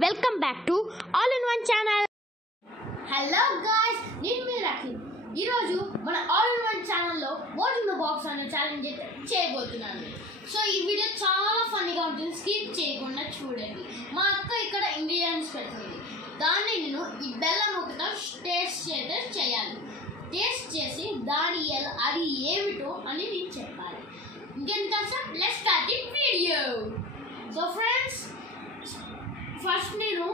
Welcome back to all in one channel. Hello guys, నేను మీ రాఖీ. ఈరోజు మన ఆల్ ఇన్ వన్ ఛానల్లో వాట్ ఇన్ ద బాక్స్ అనే challenge చేయబోతున్నాను. సో ఈ వీడియో చాలా ఫన్నీగా ఉంటుంది, స్కిప్ చేయకుండా చూడండి. మా అక్క ఇక్కడ ఇంగ్రీడియంట్స్ పెట్టింది, దాన్ని నేను ఈ బెల్లం ఒకతో టేస్ట్ చేయాలి. టేస్ట్ చేసి అది ఏమిటో అని నేను చెప్పాలి. ఇంకెంత let's start the video. So friends, first నేను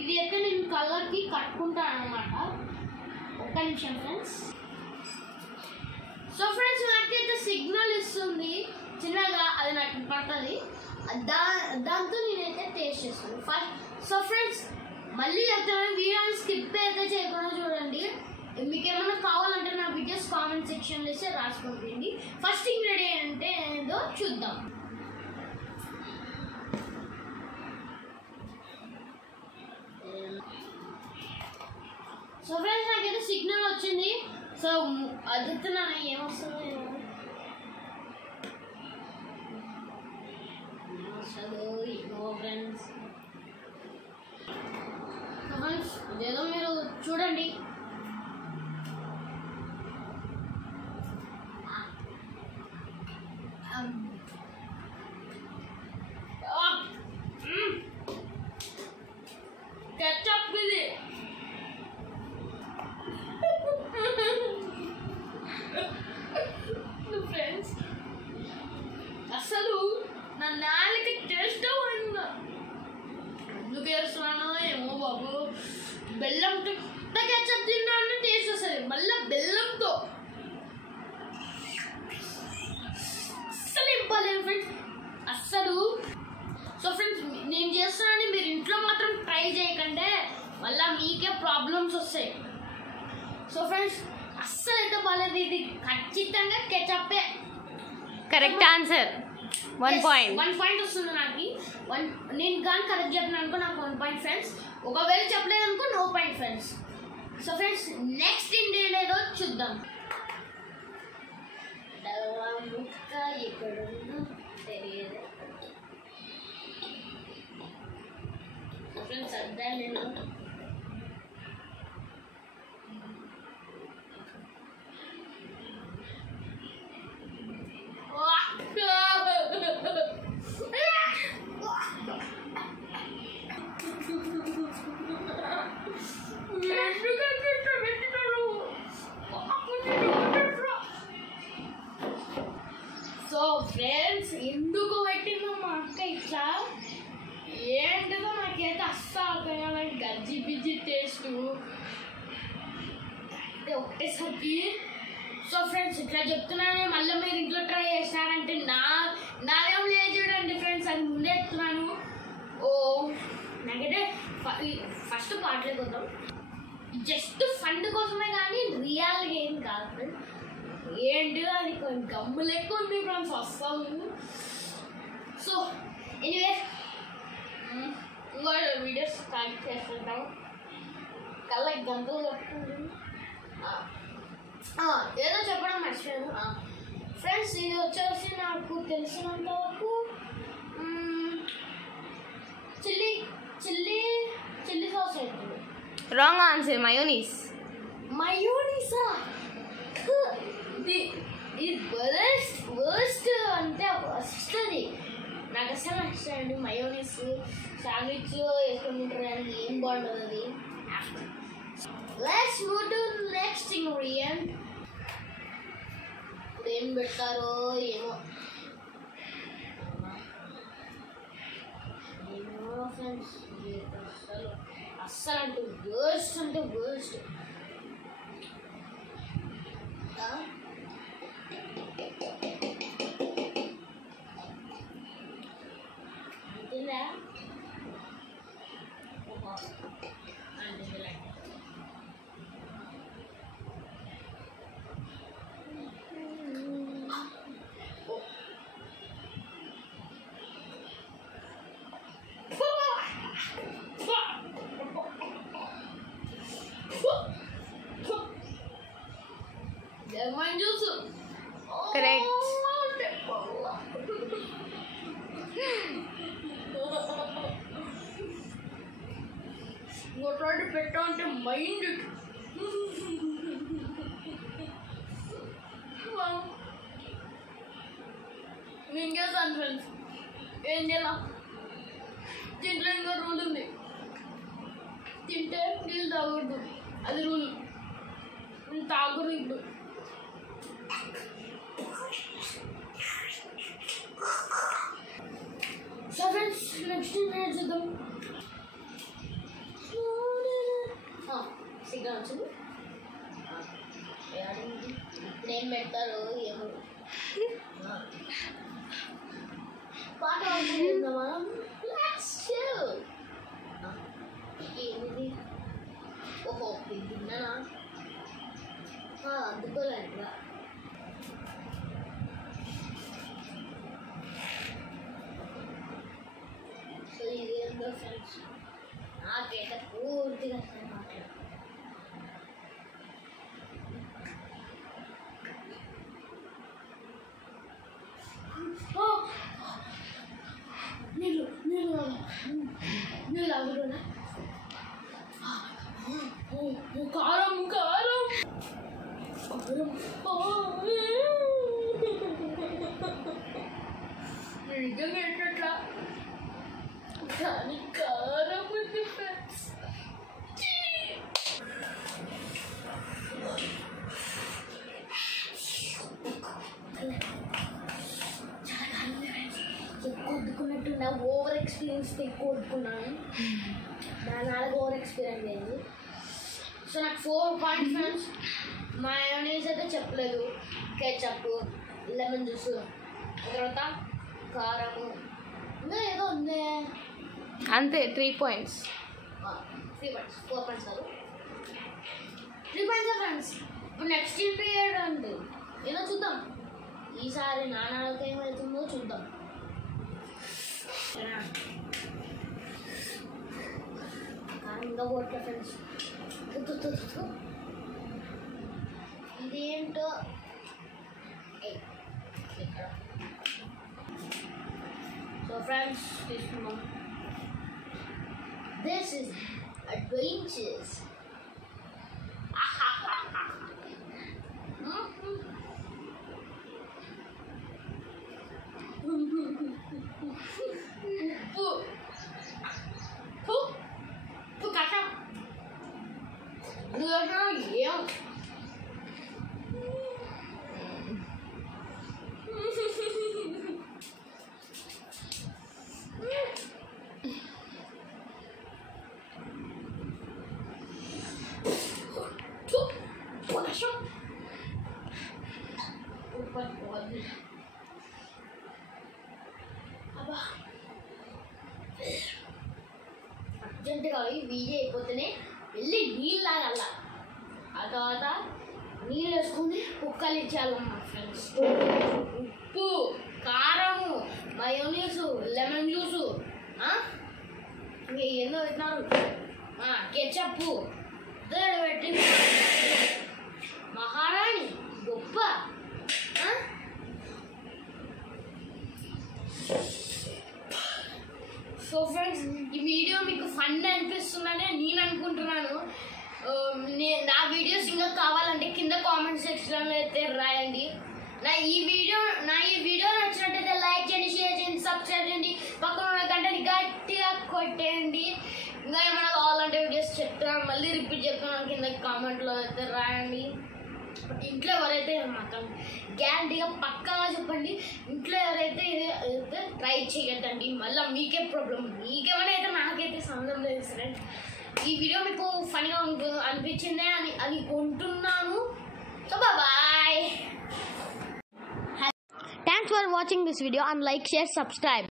ఇది అయితే నేను కలర్కి కట్టుకుంటాను అన్నమాట. ఒక్క నిమిషం ఫ్రెండ్స్. సో ఫ్రెండ్స్, నాకైతే సిగ్నల్ ఇస్తుంది చిన్నగా, అది నాకు పడుతుంది. దాంతో నేనైతే టేస్ట్ చేస్తాను ఫస్ట్. సో ఫ్రెండ్స్, మళ్ళీ చెప్తాను, వీడియోని స్కిప్ అయితే చేయకుండా చూడండి. మీకు ఏమైనా కావాలంటే నా వీడియోస్ కామెంట్ సెక్షన్లో ఇస్తే రాసుకుంటుంది. ఫస్ట్ ఇంగ్రీడియంట్ ఏంటో చూద్దాం. సో ఫ్రెండ్స్, నాకైతే సిగ్నల్ వచ్చింది. సో అడుగుతున్నా ఏమొస్తుందో ఫ్రెండ్స్. ఇదేదో మీరు చూడండి. ketchup ఇది. ఫ్రెండ్స్, అసలు నా నాలుగు టేస్ట్ అయిందా, ఎందుకు వేస్తున్నానో ఏమో బాబు. బెల్లంతో ketchup తింటాను టేస్ట్ వస్తుంది, మళ్ళీ బెల్లంతో అస్సలు ఇవ్వలేదు ఫ్రెండ్స్ అస్సలు. సో ఫ్రెండ్స్, నేను చేస్తున్నాను, మీరు ఇంట్లో మాత్రం ట్రై చేయకండి, మళ్ళీ మీకే ప్రాబ్లమ్స్ వస్తాయి. సో ఫ్రెండ్స్, అస్సలు అయితే బాగాలేదు. ఇది ఖచ్చితంగా కెచప్పే కరెక్ట్ ఆన్సర్. 1 పాయింట్ వస్తుంది నాకు. నేను కానీ కరెక్ట్ చెప్పిన అనుకో నాకు 1 పాయింట్ ఫ్రెండ్స్. ఒకవేళ చెప్పలేదు అనుకో no point friends. So friends, next Indian ఏదో చూద్దాం. ముక్క ఎక్కడుందో తెలియదు ఫ్రెండ్స్. అర్థం లేదు. సో ఫ్రెండ్స్, ఎందుకు పెట్టిందో మా అక్క ఇట్లా ఏంటిదో నాకైతే అస్సలు గజ్జి బిజ్జి టేస్ట్ ఒకటేసరికి. సో ఫ్రెండ్స్, ఇట్లా చెప్తున్నాను, మళ్ళీ మీరు ఇంట్లో ట్రై చేస్తారంటే నాదేం లేదు చూడండి ఫ్రెండ్స్, అది ముందే చెప్తున్నాను. ఓ నాకైతే ఫస్ట్ పాటలే కొద్దాం, జస్ట్ ఫండ్ కోసమే కానీ రియల్గా ఏం కాదు ఫ్రెండ్స్. ఏంటి అది కొంచెం గమ్ము లెక్క ఉంది ఫ్రెండ్స్ అస్సలు. సో ఎనీవే, ఇంకో వీడియో స్టార్ట్ చేస్తుంటాం. కళ్ళకి గంటలు కట్టుకుంటుంది. ఏదో చెప్పడం మర్చిపోయాను ఫ్రెండ్స్. ఇది వచ్చేసి నాకు తెలిసినంత వరకు చిల్లీ సాస్ అవుతుంది. Wrong answer, mayonnaise. మయోనీసా? ఇది వర్స్ట్ అంటే వస్తుంది నాకు అసలు నచ్చండి. మయోనీస్ శాండ్విచ్ వేసుకుంటారు అని ఏం బాగుంటుంది అది. Let's move to next ingredient. ఏం పెడతారో ఏమో ఫ్రెండ్స్. అస్సలు అంటే వర్స్ట్ అంటే వర్స్ట్. అంతేనా? Lemon juice. కరెక్ట్. ఒకటి పెట్టా అంటే మైండ్ మింగేస్తాను ఫ్రెండ్స్. ఏం చేయాల? దీంట్లో ఇంకా రూల్ ఉంది, తింటే నీళ్ళు తాగకూడదు, అది రూల్. తాగరు ఇప్పుడు. సో ఫ్రెండ్స్ నెక్స్ట్ చూద్దాం. సిగ్నల్ వచ్చింది. ఇప్పుడేం పెడతారు ఏమో పాట పాడుకుందామా? ఏమిది? ఓహో తిన్నానా? అందుకోలేదుగా. సో ఇది ఏంటో ఫ్రెండ్స్, నాకైతే పూర్తిగా మాట్లాడు. నీళ్ళు నీళ్ళు నీళ్ళు ఆగుతున్నా. కారం కారం నిజంగా ఏంటట్లా కానీ కారం ఉంది ఫ్రెండ్స్. ఎక్కువ వద్దుకున్నట్టున్నా ఓవర్ ఎక్స్పీరియన్స్ ఎక్కువ వద్దుకున్నాను. నా నాలుగు ఓవర్ ఎక్స్పీరియన్స్ అయింది. సో నాకు 4 పాయింట్స్ ఫ్రెండ్స్. మయోనీస్ అయితే చెప్పలేదు, కేచప్, లెమన్ జ్యూస్, తర్వాత కారము, ఇంకా ఏదో ఉంది అంతే. 3 points. 3 points, 4 points కాదు, 3 points ఫ్రెండ్స్. ఇప్పుడు నెక్స్ట్ పీరియడ్ ఉంది, ఏదో చూద్దాం. ఈసారి నాన్నకి ఏమవుతుందో చూద్దాం. ఇంకా పోట్లే ఫ్రెండ్స్. ఇదేంటో సో ఫ్రెండ్స్ తీసుకున్నాం. This is adventures. ఉప్పు ఉప్పు ఉప్పు కష్టం. ఏం అబ్బా అర్జెంటుగా వీజే అయిపోతేనే వెళ్ళి నీళ్ళు తాగాల. ఆ తర్వాత నీళ్ళు వేసుకుని కుక్కలు ఇచ్చేయాలమ్మా ఫ్రెండ్స్. ఉప్పు, కారము, మయోనీసు, లెమన్ జ్యూసు, ఇంకా ఎన్నో పెట్టినారు, కెచప్పు పెట్టి మహారాణి గొప్ప. సో ఫ్రెండ్స్ ఈ వీడియో మీకు ఫన్ అనిపిస్తుందని నేను అనుకుంటున్నాను. నా వీడియోస్ ఇంకా కావాలంటే కింద కామెంట్ సెక్షన్లో అయితే రాయండి. నా ఈ వీడియో నచ్చినట్టయితే లైక్ చేయండి, షేర్ చేయండి, సబ్స్క్రైబ్ చేయండి, పక్కన ఉన్న గంటని గట్టిగా కొట్టేయండి. ఇంకా ఏమైనా కావాలంటే వీడియోస్ చెప్తున్నాను, మళ్ళీ రిపీట్ చెప్తున్నాను, కింద కామెంట్లో అయితే రాయండి. ఇంట్లో ఎవరైతే మాత్రం గ్యారంటీగా పక్కాగా చెప్పండి, ఇంట్లో ఎవరైతే అయితే ట్రై చేయొద్దండి, మళ్ళీ మీకే ప్రాబ్లం. మీకేమైనా అయితే నాకైతే సంబంధం లేదు ఫ్రెండ్. ఈ వీడియో మీకు ఫన్గా అనిపించిందే అని అనుకుంటున్నాను. So bye. Thanks for watching this video and like, share, subscribe.